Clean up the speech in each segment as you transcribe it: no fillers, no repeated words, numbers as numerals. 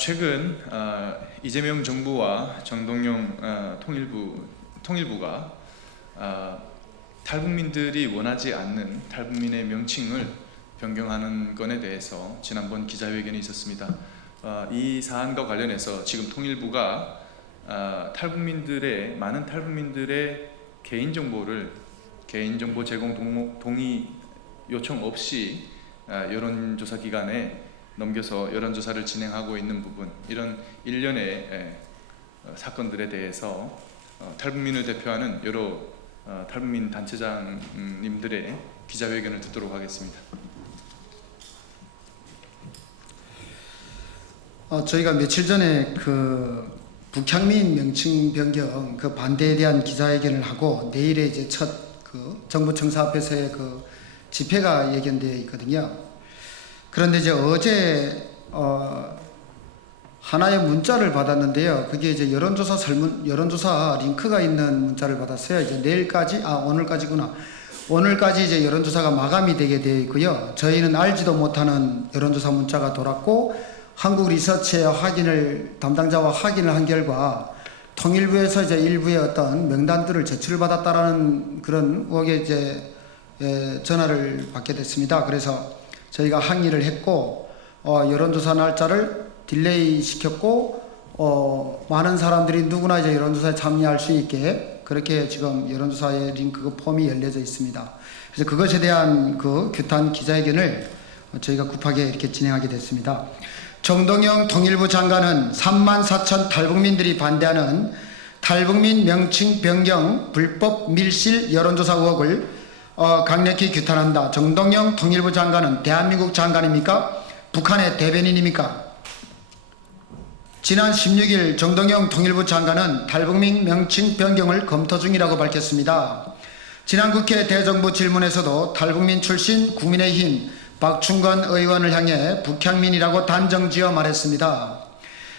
최근 이재명 정부와 정동영 통일부가 탈북민들이 원하지 않는 탈북민의 명칭을 변경하는 건에 대해서 지난번 기자회견이 있었습니다. 이 사안과 관련해서 지금 통일부가 많은 탈북민들의 개인정보 제공 동의 요청 없이 여론조사 기관에 넘겨서 여론조사를 진행하고 있는 부분, 이런 일련의 사건들에 대해서 탈북민을 대표하는 여러 탈북민 단체장님들의 기자회견을 듣도록 하겠습니다. 저희가 며칠 전에 그 북향민 명칭 변경 그 반대에 대한 기자회견을 하고 내일에 이제 첫 그 정부 청사 앞에서의 그 집회가 예견되어 있거든요. 그런데 이제 어제 하나의 문자를 받았는데요. 그게 이제 여론조사 링크가 있는 문자를 받았어요. 이제 오늘까지구나. 오늘까지 이제 여론조사가 마감이 되게 되어 있고요. 저희는 알지도 못하는 여론조사 문자가 돌았고, 한국 리서치의 담당자와 확인을 한 결과 통일부에서 이제 일부의 어떤 명단들을 제출을 받았다라는 그런 의혹에 이제 전화를 받게 됐습니다. 그래서 저희가 항의를 했고, 여론조사 날짜를 딜레이 시켰고, 많은 사람들이 누구나 이제 여론조사에 참여할 수 있게 그렇게 지금 여론조사의 링크 폼이 열려져 있습니다. 그래서 그것에 대한 그 규탄 기자회견을 저희가 급하게 이렇게 진행하게 됐습니다. 정동영 통일부 장관은 34,000 탈북민들이 반대하는 탈북민 명칭 변경 불법 밀실 여론조사 의혹을 강력히 규탄한다. 정동영 통일부 장관은 대한민국 장관입니까? 북한의 대변인입니까? 지난 16일 정동영 통일부 장관은 탈북민 명칭 변경을 검토 중이라고 밝혔습니다. 지난 국회 대정부 질문에서도 탈북민 출신 국민의힘 박충건 의원을 향해 북향민이라고 단정지어 말했습니다.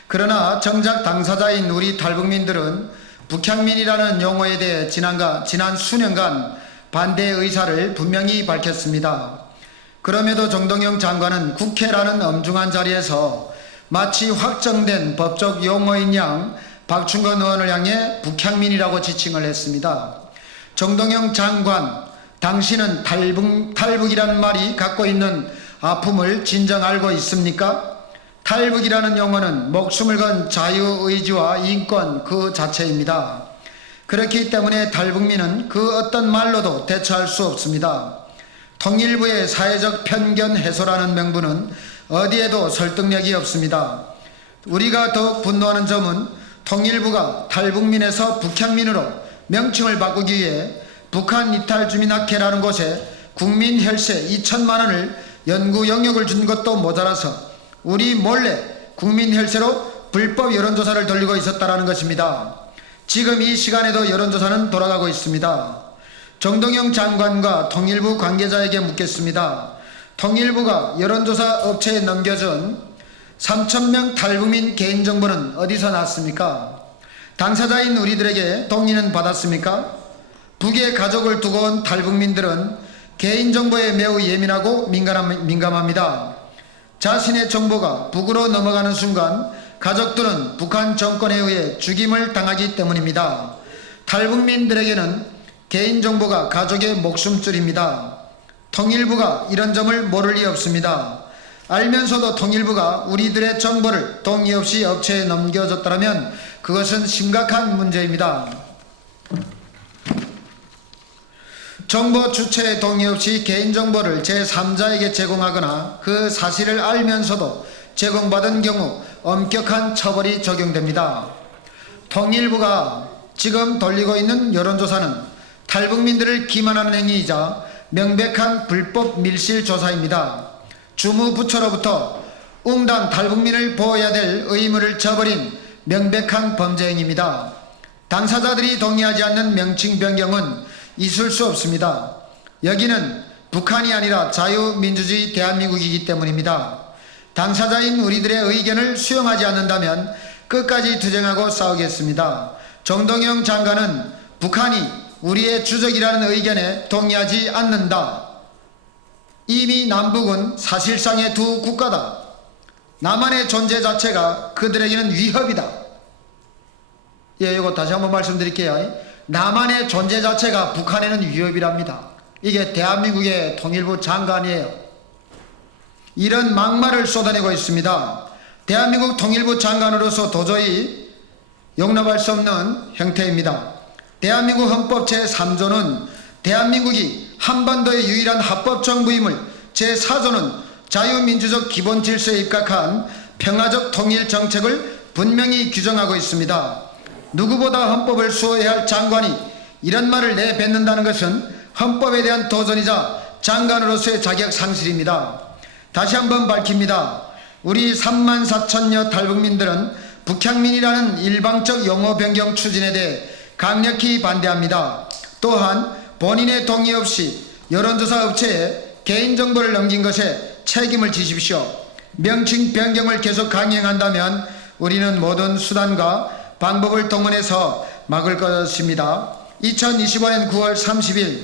그러나 정작 당사자인 우리 탈북민들은 북향민이라는 용어에 대해 지난 수년간 반대의 의사를 분명히 밝혔습니다. 그럼에도 정동영 장관은 국회라는 엄중한 자리에서 마치 확정된 법적 용어인 양 박충건 의원을 향해 북향민이라고 지칭을 했습니다. 정동영 장관, 당신은 탈북이라는 말이 갖고 있는 아픔을 진정 알고 있습니까? 탈북이라는 용어는 목숨을 건 자유의지와 인권 그 자체입니다. 그렇기 때문에 탈북민은 그 어떤 말로도 대처할 수 없습니다. 통일부의 사회적 편견 해소라는 명분은 어디에도 설득력이 없습니다. 우리가 더욱 분노하는 점은 통일부가 탈북민에서 북향민으로 명칭을 바꾸기 위해 북한 이탈주민학회라는 곳에 국민 혈세 2천만 원을 연구 영역을 준 것도 모자라서 우리 몰래 국민 혈세로 불법 여론조사를 돌리고 있었다는 것입니다. 지금 이 시간에도 여론조사는 돌아가고 있습니다. 정동영 장관과 통일부 관계자에게 묻겠습니다. 통일부가 여론조사 업체에 넘겨준 3,000명 탈북민 개인정보는 어디서 났습니까? 당사자인 우리들에게 동의는 받았습니까? 북에 가족을 두고 온 탈북민들은 개인정보에 매우 예민하고 민감합니다. 자신의 정보가 북으로 넘어가는 순간 가족들은 북한 정권에 의해 죽임을 당하기 때문입니다. 탈북민들에게는 개인정보가 가족의 목숨줄입니다. 통일부가 이런 점을 모를 리 없습니다. 알면서도 통일부가 우리들의 정보를 동의 없이 업체에 넘겨줬다면 그것은 심각한 문제입니다. 정보 주체의 동의 없이 개인정보를 제3자에게 제공하거나 그 사실을 알면서도 제공받은 경우 엄격한 처벌이 적용됩니다. 통일부가 지금 돌리고 있는 여론조사는 탈북민들을 기만하는 행위이자 명백한 불법 밀실 조사입니다. 주무부처로부터 웅당 탈북민을 보호해야 될 의무를 저버린 명백한 범죄 행위입니다. 당사자들이 동의하지 않는 명칭 변경은 있을 수 없습니다. 여기는 북한이 아니라 자유민주주의 대한민국이기 때문입니다. 당사자인 우리들의 의견을 수용하지 않는다면 끝까지 투쟁하고 싸우겠습니다. 정동영 장관은 북한이 우리의 주적이라는 의견에 동의하지 않는다. 이미 남북은 사실상의 두 국가다. 남한의 존재 자체가 그들에게는 위협이다. 예, 이거 다시 한번 말씀드릴게요. 남한의 존재 자체가 북한에는 위협이랍니다. 이게 대한민국의 통일부 장관이에요. 이런 막말을 쏟아내고 있습니다. 대한민국 통일부 장관으로서 도저히 용납할 수 없는 형태입니다. 대한민국 헌법 제3조는 대한민국이 한반도의 유일한 합법정부임을, 제4조는 자유민주적 기본질서에 입각한 평화적 통일정책을 분명히 규정하고 있습니다. 누구보다 헌법을 수호해야 할 장관이 이런 말을 내뱉는다는 것은 헌법에 대한 도전이자 장관으로서의 자격 상실입니다. 다시 한번 밝힙니다. 우리 34,000여 탈북민들은 북향민이라는 일방적 용어 변경 추진에 대해 강력히 반대합니다. 또한 본인의 동의 없이 여론조사 업체에 개인정보를 넘긴 것에 책임을 지십시오. 명칭 변경을 계속 강행한다면 우리는 모든 수단과 방법을 동원해서 막을 것입니다. 2025년 9월 30일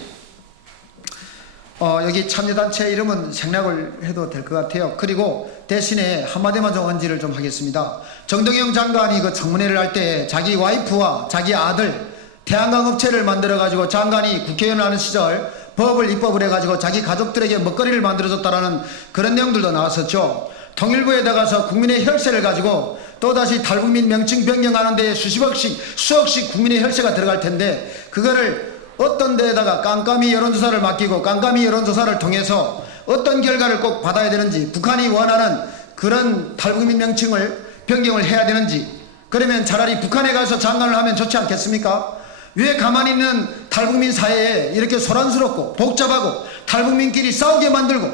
여기 참여단체 이름은 생략을 해도 될 것 같아요. 그리고 대신에 한마디만 좀 언지를 좀 하겠습니다. 정동영 장관이 그 청문회를 할 때 자기 와이프와 자기 아들 태양광 업체를 만들어 가지고 장관이 국회의원 하는 시절 법을 입법을 해 가지고 자기 가족들에게 먹거리를 만들어줬다라는 그런 내용들도 나왔었죠. 통일부에 나가서 국민의 혈세를 가지고 또다시 탈북민 명칭 변경하는 데에 수억씩 국민의 혈세가 들어갈 텐데 그거를 어떤 데에다가 깜깜이 여론조사를 맡기고 깜깜이 여론조사를 통해서 어떤 결과를 꼭 받아야 되는지, 북한이 원하는 그런 탈북민 명칭을 변경을 해야 되는지, 그러면 차라리 북한에 가서 장관을 하면 좋지 않겠습니까? 왜 가만히 있는 탈북민 사회에 이렇게 소란스럽고 복잡하고 탈북민끼리 싸우게 만들고,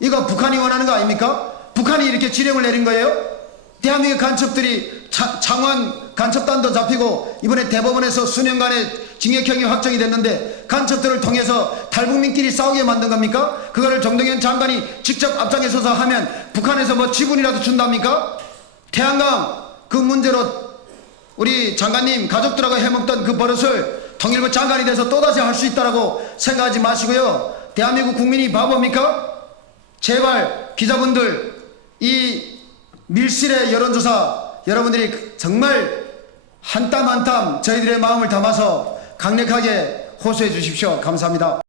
이거 북한이 원하는 거 아닙니까? 북한이 이렇게 지령을 내린 거예요? 대한민국 간첩들이 창원 간첩단도 잡히고 이번에 대법원에서 수년간의 징역형이 확정이 됐는데 간첩들을 통해서 탈북민끼리 싸우게 만든 겁니까? 그거를 정동현 장관이 직접 앞장에 서서 하면 북한에서 뭐 지분이라도 준답니까? 태양광 그 문제로 우리 장관님 가족들하고 해먹던 그 버릇을 통일부 장관이 돼서 또다시 할 수 있다고 생각하지 마시고요. 대한민국 국민이 바보입니까? 제발 기자분들 이 밀실의 여론조사 여러분들이 정말 한 땀 한 땀 저희들의 마음을 담아서 강력하게 호소해 주십시오. 감사합니다.